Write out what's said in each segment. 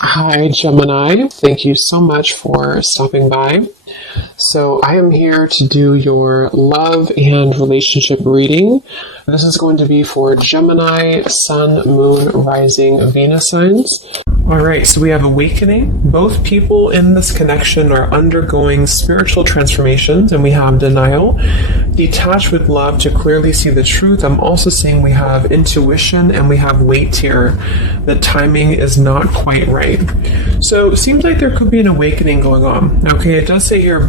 Hi, Gemini. Thank you so much for stopping by. So I am here to do your love and relationship reading. This is going to be for Gemini, Sun, Moon, Rising, Venus signs. All right, so we have awakening. Both people in this connection are undergoing spiritual transformations, and we have denial. Detach with love to clearly see the truth. I'm also seeing we have intuition and we have wait here. The timing is not quite right. So it seems like there could be an awakening going on. Okay, it does say here,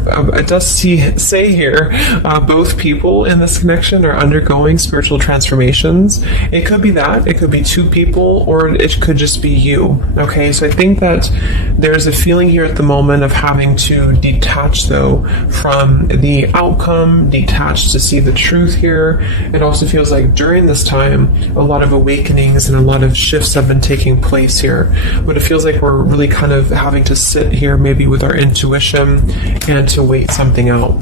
both people in this connection are undergoing spiritual transformations. It could be that. It could be two people, or it could just be you. Okay, so I think that there's a feeling here at the moment of having to detach, though, from the outcome, detach to see the truth here. It also feels like during this time, a lot of awakenings and a lot of shifts have been taking place here. But it feels like we're really kind of having to sit here maybe with our intuition and to wait something out.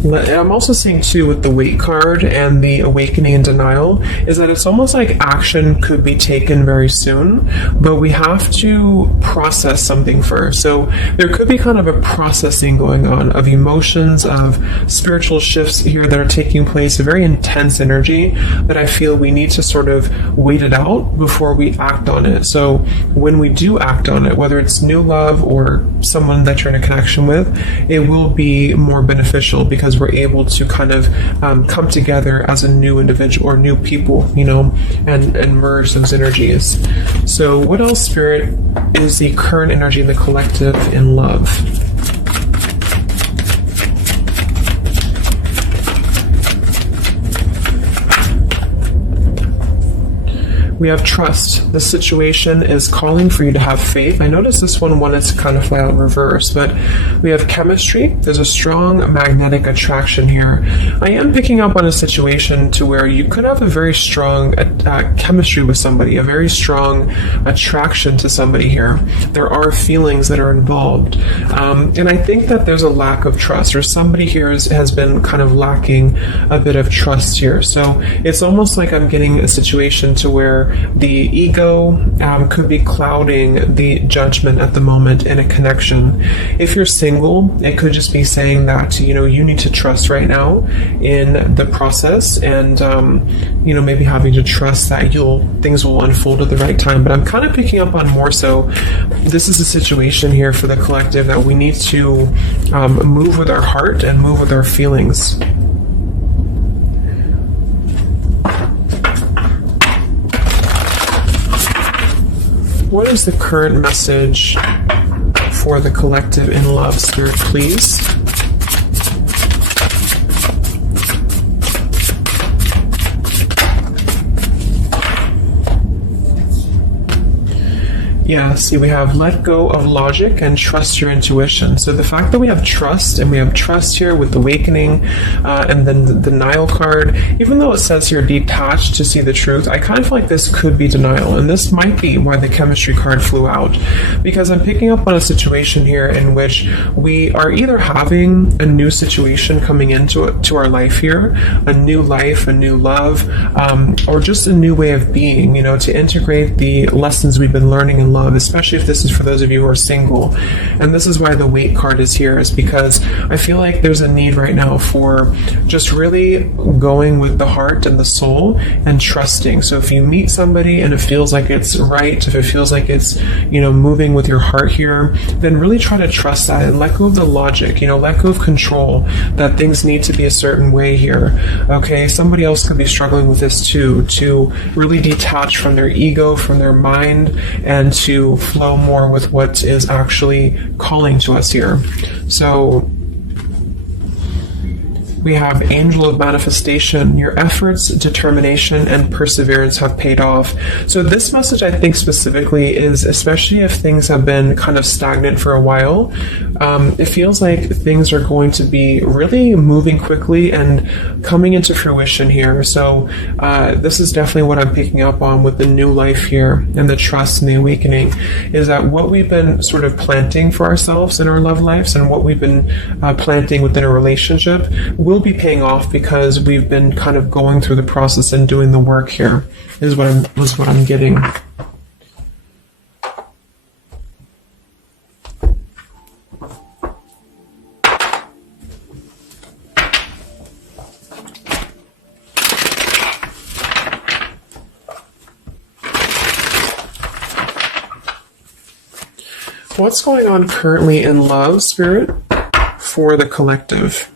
I'm also seeing too with the wait card and the awakening and denial is that it's almost like action could be taken very soon, but we have to process something first. So there could be kind of a processing going on of emotions, of spiritual shifts here that are taking place, a very intense energy that I feel we need to sort of wait it out before we act on it. So when we do act on it, whether it's new love or someone that you're in a connection with, it will be more beneficial because we're able to kind of come together as a new individual or new people, and merge those energies. So what else, Spirit, is the current energy in the collective in love? We have trust. The situation is calling for you to have faith. I noticed this one wanted to kind of fly out in reverse, but we have chemistry. There's a strong magnetic attraction here. I am picking up on a situation to where you could have a very strong chemistry with somebody, a very strong attraction to somebody here. There are feelings that are involved. And I think that there's a lack of trust, or somebody here has been kind of lacking a bit of trust here. So it's almost like I'm getting a situation to where the ego could be clouding the judgment at the moment in a connection. If you're single, it could just be saying that, you need to trust right now in the process and, maybe having to trust that things will unfold at the right time. But I'm kind of picking up on more so, this is a situation here for the collective that we need to move with our heart and move with our feelings. What is the current message for the collective in love, Spirit, please? Yeah, see, we have let go of logic and trust your intuition. So the fact that we have trust, and we have trust here with awakening, and then the denial card, even though it says here detached to see the truth, I kind of feel like this could be denial. And this might be why the chemistry card flew out. Because I'm picking up on a situation here in which we are either having a new situation coming into our life here, a new life, a new love, or just a new way of being, to integrate the lessons we've been learning in love, especially if this is for those of you who are single. And this is why the wait card is here, is because I feel like there's a need right now for just really going with the heart and the soul and trusting. So if you meet somebody and it feels like it's right, if it feels like it's, moving with your heart here, then really try to trust that and let go of the logic, let go of control, that things need to be a certain way here. Okay, somebody else could be struggling with this too, to really detach from their ego, from their mind, and to flow more with what is actually calling to us here. So we have Angel of Manifestation. Your efforts, determination, and perseverance have paid off. So this message, I think specifically, is especially if things have been kind of stagnant for a while, it feels like things are going to be really moving quickly and coming into fruition here. So this is definitely what I'm picking up on with the new life here and the trust and the awakening, is that what we've been sort of planting for ourselves in our love lives and what we've been planting within a relationship will be paying off because we've been kind of going through the process and doing the work here, is what I'm getting. What's going on currently in love, Spirit, for the collective?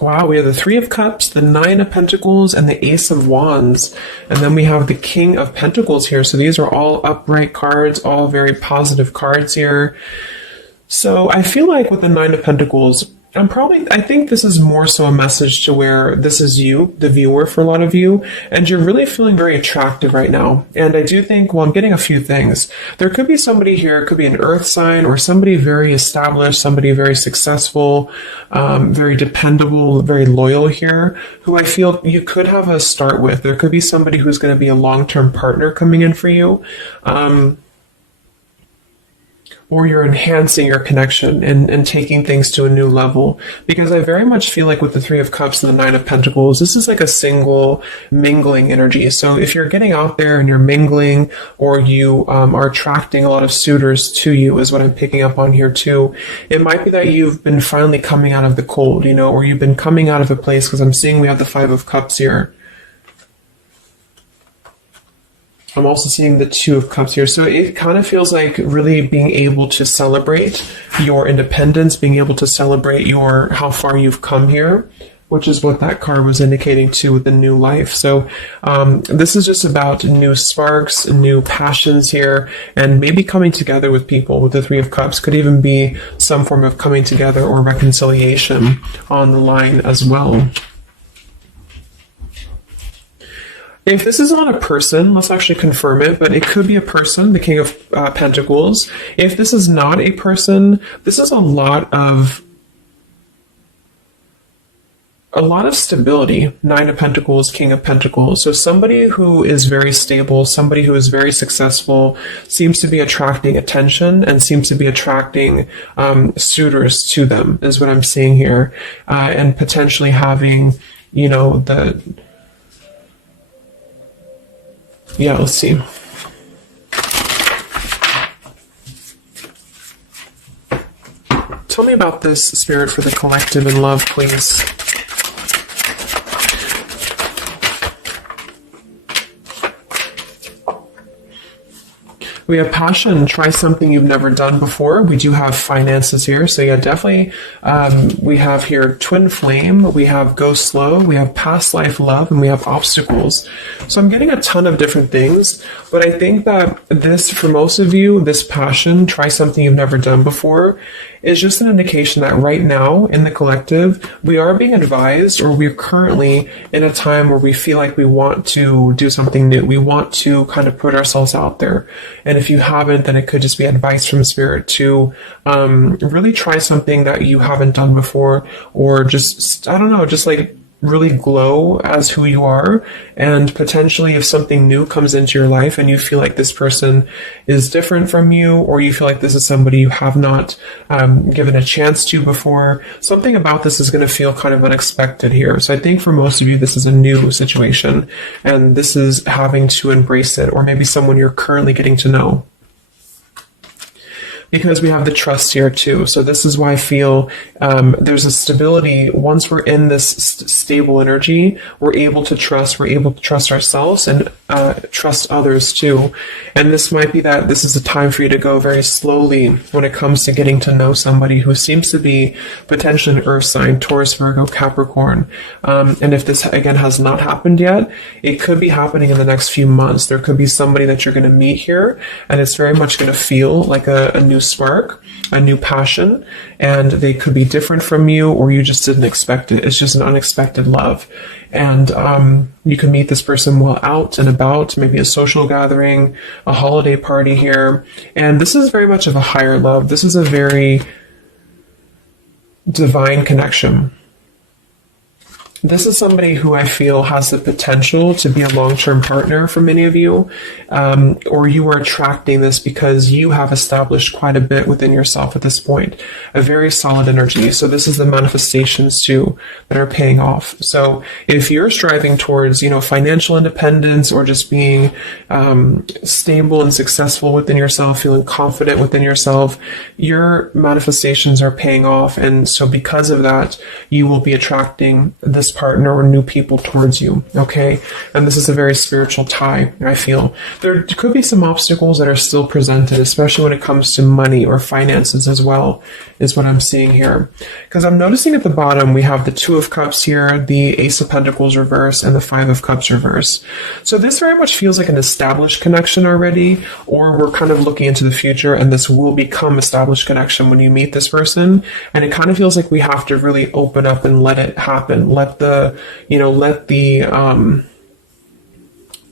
Wow, we have the Three of Cups, the Nine of Pentacles, and the Ace of Wands. And then we have the King of Pentacles here. So these are all upright cards, all very positive cards here. So I feel like with the Nine of Pentacles, I think this is more so a message to where this is you, the viewer, for a lot of you, and you're really feeling very attractive right now. And I do think, well, I'm getting a few things. There could be somebody here, it could be an earth sign, or somebody very established, somebody very successful, very dependable, very loyal here, who I feel you could have a start with. There could be somebody who's going to be a long-term partner coming in for you. Or you're enhancing your connection and taking things to a new level. Because I very much feel like with the Three of Cups and the Nine of Pentacles, this is like a single mingling energy. So if you're getting out there and you're mingling, or you are attracting a lot of suitors to you, is what I'm picking up on here too. It might be that you've been finally coming out of the cold, or you've been coming out of a place, because I'm seeing we have the Five of Cups here. I'm also seeing the Two of Cups here. So it kind of feels like really being able to celebrate your independence, being able to celebrate how far you've come here, which is what that card was indicating too with the new life. So this is just about new sparks, new passions here, and maybe coming together with people with the Three of Cups. Could even be some form of coming together or reconciliation on the line as well. If this is not a person, let's actually confirm it, but it could be a person, the King of Pentacles. If this is not a person, this is a lot of stability. Nine of Pentacles, King of Pentacles. So somebody who is very stable, somebody who is very successful, seems to be attracting attention and seems to be attracting suitors to them, is what I'm seeing here. And potentially having, let's see. Tell me about this, Spirit, for the collective in love, please. We have passion. Try something you've never done before. We do have finances here. So yeah, definitely. We have here twin flame. We have go slow. We have past life love, and we have obstacles. So I'm getting a ton of different things, but I think that this, for most of you, this passion, try something you've never done before, is just an indication that right now in the collective, we are being advised, or we're currently in a time where we feel like we want to do something new. We want to kind of put ourselves out there. And if you haven't, then it could just be advice from Spirit to really try something that you haven't done before, or just, I don't know, just like really glow as who you are. And potentially if something new comes into your life and you feel like this person is different from you, or you feel like this is somebody you have not given a chance to before, something about this is going to feel kind of unexpected here. So I think for most of you, this is a new situation, and this is having to embrace it, or maybe someone you're currently getting to know. Because we have the trust here too. So this is why I feel there's a stability. Once we're in this stable energy, we're able to trust ourselves and trust others too. And this might be that this is a time for you to go very slowly when it comes to getting to know somebody who seems to be potentially an earth sign, Taurus, Virgo, Capricorn. And if this, again, has not happened yet, it could be happening in the next few months. There could be somebody that you're going to meet here, and it's very much going to feel like a new spark, a new passion, and they could be different from you, or you just didn't expect it. It's just an unexpected love. And you can meet this person while out and about, maybe a social gathering, a holiday party here. And this is very much of a higher love. This is a very divine connection. This is somebody who I feel has the potential to be a long-term partner for many of you, or you are attracting this because you have established quite a bit within yourself at this point, a very solid energy. So this is the manifestations too that are paying off. So if you're striving towards, financial independence or just being stable and successful within yourself, feeling confident within yourself, your manifestations are paying off. And so because of that, you will be attracting this partner or new people towards you. Okay. And this is a very spiritual tie, I feel. There could be some obstacles that are still presented, especially when it comes to money or finances as well, is what I'm seeing here. Because I'm noticing at the bottom, we have the Two of Cups here, the Ace of Pentacles reverse, and the Five of Cups reverse. So this very much feels like an established connection already, or we're kind of looking into the future and this will become established connection when you meet this person. And it kind of feels like we have to really open up and let it happen. Let the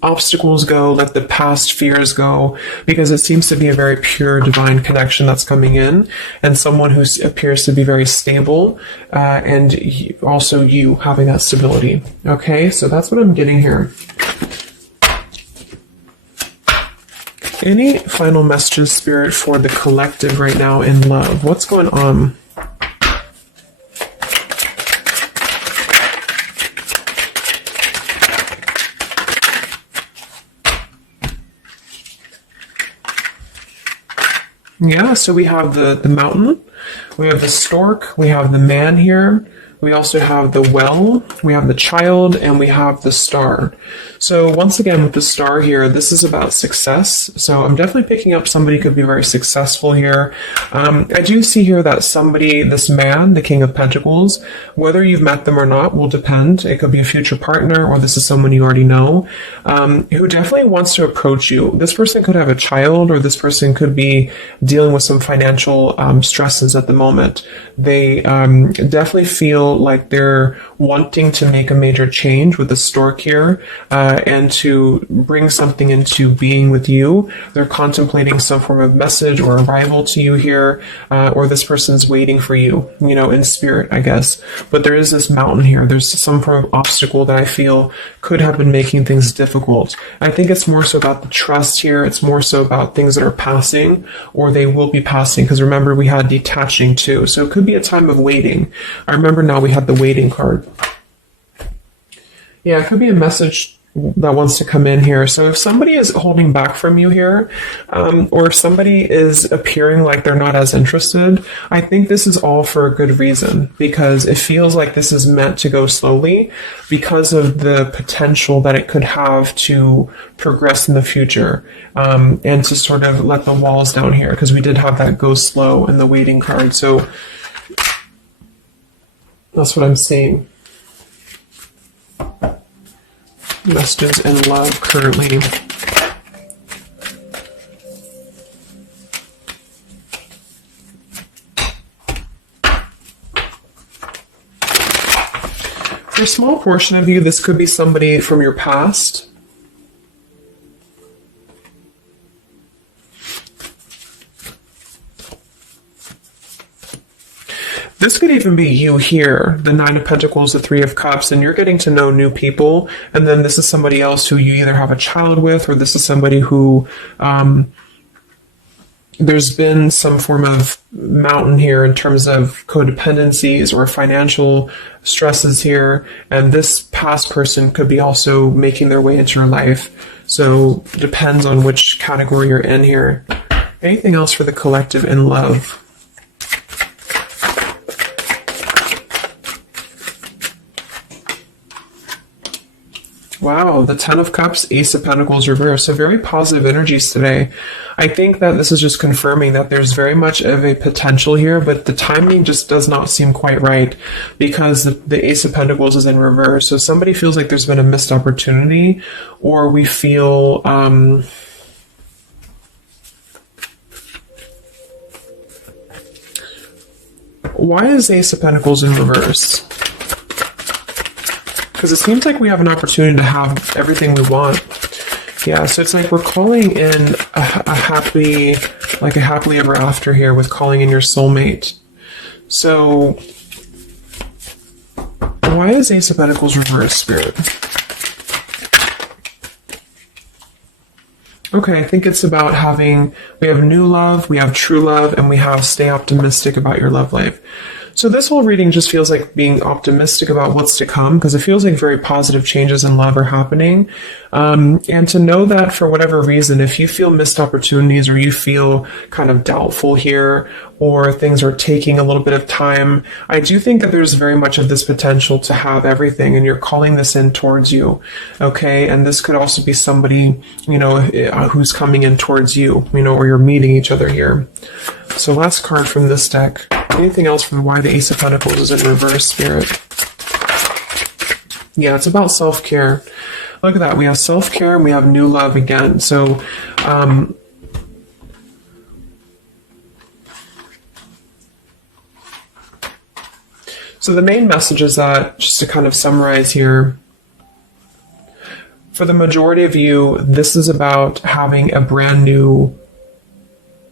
obstacles go, let the past fears go, because it seems to be a very pure divine connection that's coming in, and someone who appears to be very stable, and also you having that stability. Okay, so that's what I'm getting here. Any final messages, Spirit, for the collective right now in love? What's going on? Yeah, so we have the mountain, we have the stork, we have the man here, we also have the well, we have the child, and we have the star. So once again, with the star here, this is about success. So I'm definitely picking up somebody could be very successful here. I do see here that somebody, this man, the King of Pentacles, whether you've met them or not will depend. It could be a future partner, or this is someone you already know, who definitely wants to approach you. This person could have a child, or this person could be dealing with some financial stresses at the moment. They definitely feel like they're wanting to make a major change with the stork here, and to bring something into being with you. They're contemplating some form of message or arrival to you here, or this person's waiting for you, in spirit, I guess. But there is this mountain here. There's some form of obstacle that I feel could have been making things difficult. I think it's more so about the trust here. It's more so about things that are passing, or they will be passing, because remember, we had detaching too. So it could be a time of waiting. I remember now we had the waiting card. Yeah, it could be a message that wants to come in here. So if somebody is holding back from you here, or if somebody is appearing like they're not as interested, I think this is all for a good reason, because it feels like this is meant to go slowly because of the potential that it could have to progress in the future, and to sort of let the walls down here, because we did have that go slow in the waiting card. So that's what I'm seeing. Messages in love currently. For a small portion of you, this could be somebody from your past. This could even be you here, the Nine of Pentacles, the Three of Cups, and you're getting to know new people. And then this is somebody else who you either have a child with, or this is somebody who there's been some form of mountain here in terms of codependencies or financial stresses here. And this past person could be also making their way into your life. So it depends on which category you're in here. Anything else for the collective in love? Wow, the Ten of Cups, Ace of Pentacles reverse. So very positive energies today. I think that this is just confirming that there's very much of a potential here, but the timing just does not seem quite right, because the Ace of Pentacles is in reverse. So somebody feels like there's been a missed opportunity, or we feel why is Ace of Pentacles in reverse? Because it seems like we have an opportunity to have everything we want. Yeah, so it's like we're calling in a happily ever after here, with calling in your soulmate. So Why is Ace of Pentacles reversed, Spirit? Okay, I think it's about we have new love, we have true love, and we have stay optimistic about your love life. So this whole reading just feels like being optimistic about what's to come, because it feels like very positive changes in love are happening. And to know that for whatever reason, if you feel missed opportunities or you feel kind of doubtful here, or things are taking a little bit of time, I do think that there's very much of this potential to have everything, and you're calling this in towards you. Okay. And this could also be somebody, who's coming in towards you, or you're meeting each other here. So last card from this deck. Anything else from why the Ace of Pentacles is in reverse, Spirit? Yeah, it's about self-care. Look at that. We have self-care and we have new love again. So, so the main message is that, just to kind of summarize here, for the majority of you, this is about having a brand new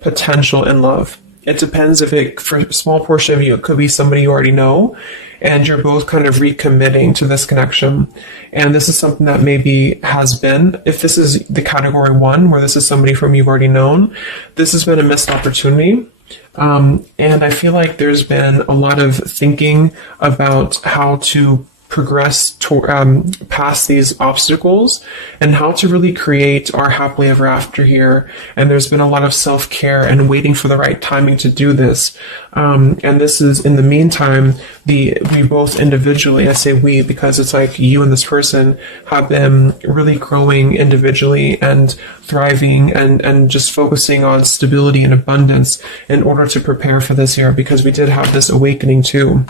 potential in love. It depends for a small portion of you, it could be somebody you already know, and you're both kind of recommitting to this connection. And this is something that maybe has been, if this is the category 1, where this is somebody from you've already known, this has been a missed opportunity. And I feel like there's been a lot of thinking about how to progress past these obstacles and how to really create our happily ever after here. And there's been a lot of self-care and waiting for the right timing to do this. And this is, in the meantime, we both individually, I say we because it's like you and this person have been really growing individually and thriving and just focusing on stability and abundance in order to prepare for this year, because we did have this awakening too.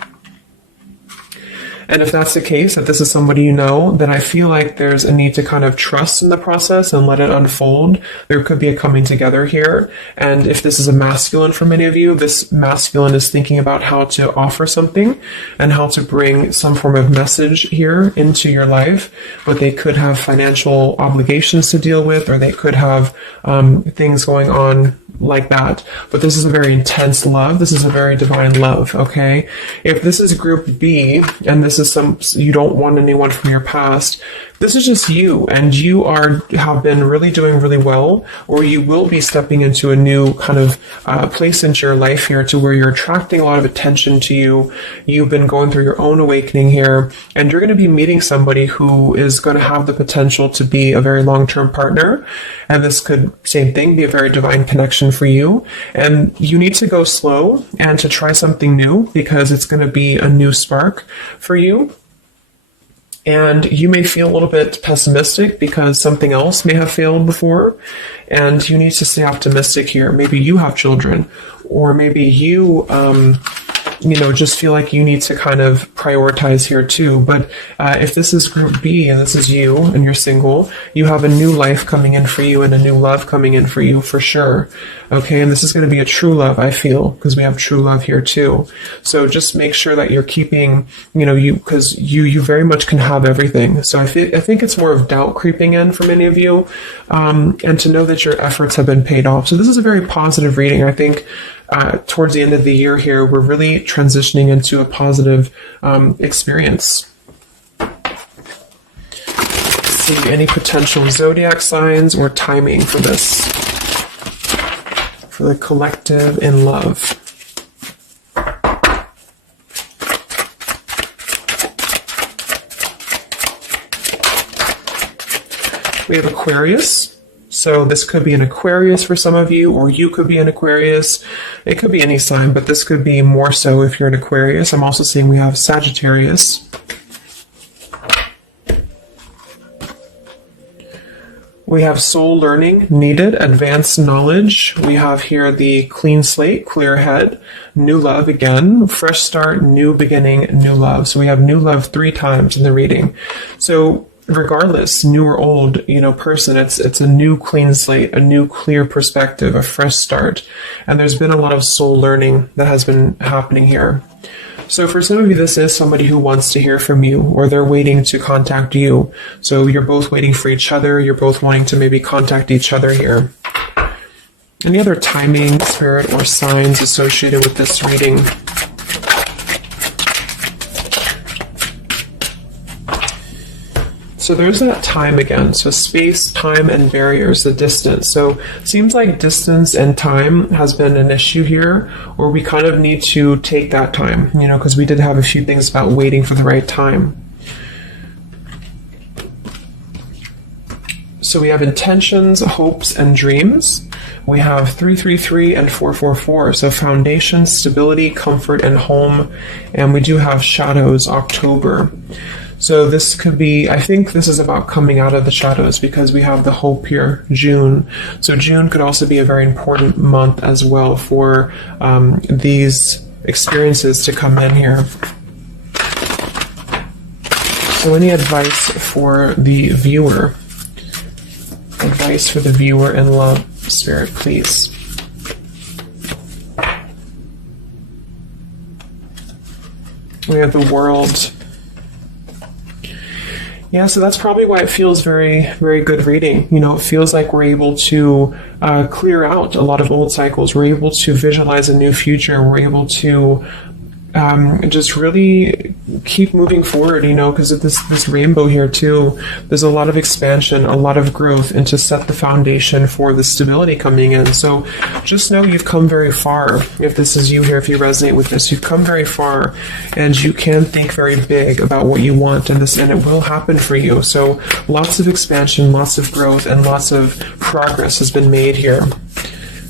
And if that's the case, that this is somebody you know, then I feel like there's a need to kind of trust in the process and let it unfold. There could be a coming together here. And if this is a masculine for many of you, this masculine is thinking about how to offer something and how to bring some form of message here into your life. But they could have financial obligations to deal with, or they could have things going on like that. But this is a very intense love. This is a very divine love, okay? If this is group B, and this is you don't want anyone from your past, this is just you, and you have been really doing really well, or you will be stepping into a new kind of place into your life here, to where you're attracting a lot of attention to you. You've been going through your own awakening here, and you're going to be meeting somebody who is going to have the potential to be a very long-term partner. And this could, same thing, be a very divine connection for you. And you need to go slow and to try something new, because it's going to be a new spark for you. And you may feel a little bit pessimistic because something else may have failed before, and you need to stay optimistic here. Maybe you have children, or maybe you, just feel like you need to kind of prioritize here too. But if this is group B and this is you and you're single, you have a new life coming in for you and a new love coming in for you for sure. Okay, and this is going to be a true love, I feel, because we have true love here too. So just make sure that you're keeping, because you very much can have everything. So I think it's more of doubt creeping in for many of you, and to know that your efforts have been paid off. So this is a very positive reading. I think towards the end of the year here, we're really transitioning into a positive experience. Let's see any potential zodiac signs or timing for this, for the collective in love. We have Aquarius. So this could be an Aquarius for some of you, or you could be an Aquarius. It could be any sign, but this could be more so if you're an Aquarius. I'm also seeing we have Sagittarius. We have soul learning needed, advanced knowledge. We have here the clean slate, clear head, new love again, fresh start, new beginning, new love. So we have new love 3 times in the reading. So regardless, new or old, person, it's a new clean slate, a new clear perspective, a fresh start. And there's been a lot of soul learning that has been happening here. So for some of you, this is somebody who wants to hear from you, or they're waiting to contact you. So you're both waiting for each other. You're both wanting to maybe contact each other here. Any other timing, spirit, or signs associated with this reading? So there's that time again. So space, time, and barriers, the distance. So seems like distance and time has been an issue here, or we kind of need to take that time, you know, because we did have a few things about waiting for the right time. So we have intentions, hopes, and dreams. We have 333 and 444. So foundation, stability, comfort, and home. And we do have shadows, October. So this could be, I think this is about coming out of the shadows, because we have the hope here, June. So June could also be a very important month as well for these experiences to come in here. So any advice for the viewer? Advice for the viewer in love, Spirit, please. We have the World. Yeah, so that's probably why it feels very, very good reading. You know, it feels like we're able to clear out a lot of old cycles. We're able to visualize a new future. We're able to just really keep moving forward, you know, because of this rainbow here too. There's a lot of expansion, a lot of growth, and to set the foundation for the stability coming in. So just know you've come very far. If this is you here, if you resonate with this, you've come very far, and you can think very big about what you want, and it will happen for you. So lots of expansion, lots of growth, and lots of progress has been made here.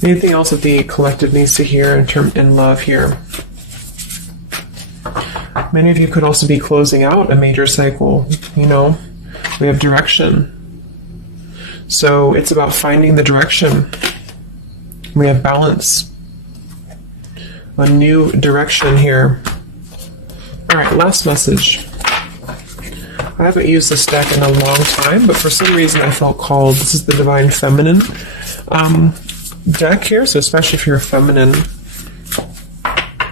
Anything else that the collective needs to hear in love here? Many of you could also be closing out a major cycle, you know. We have direction. So it's about finding the direction. We have balance. A new direction here. All right, last message. I haven't used this deck in a long time, but for some reason I felt called. This is the Divine Feminine deck here, so especially if you're feminine.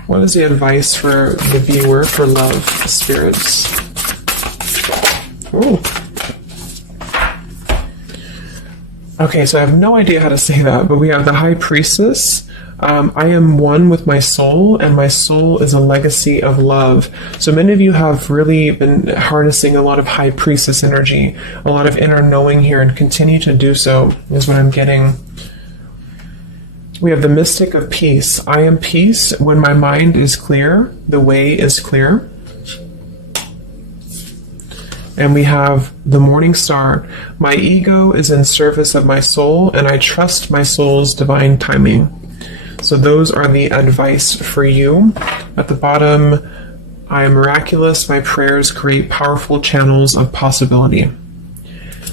What is the advice for the viewer for love, spirits? Ooh. Okay, so I have no idea how to say that, but we have the High Priestess. I am one with my soul, and my soul is a legacy of love. So many of you have really been harnessing a lot of High Priestess energy, a lot of inner knowing here, and continue to do so, is what I'm getting. We have the Mystic of Peace. I am peace. When my mind is clear, the way is clear. And we have the Morning Star. My ego is in service of my soul, and I trust my soul's divine timing. So those are the advice for you. At the bottom, I am miraculous. My prayers create powerful channels of possibility.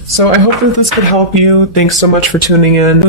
So I hope that this could help you. Thanks so much for tuning in.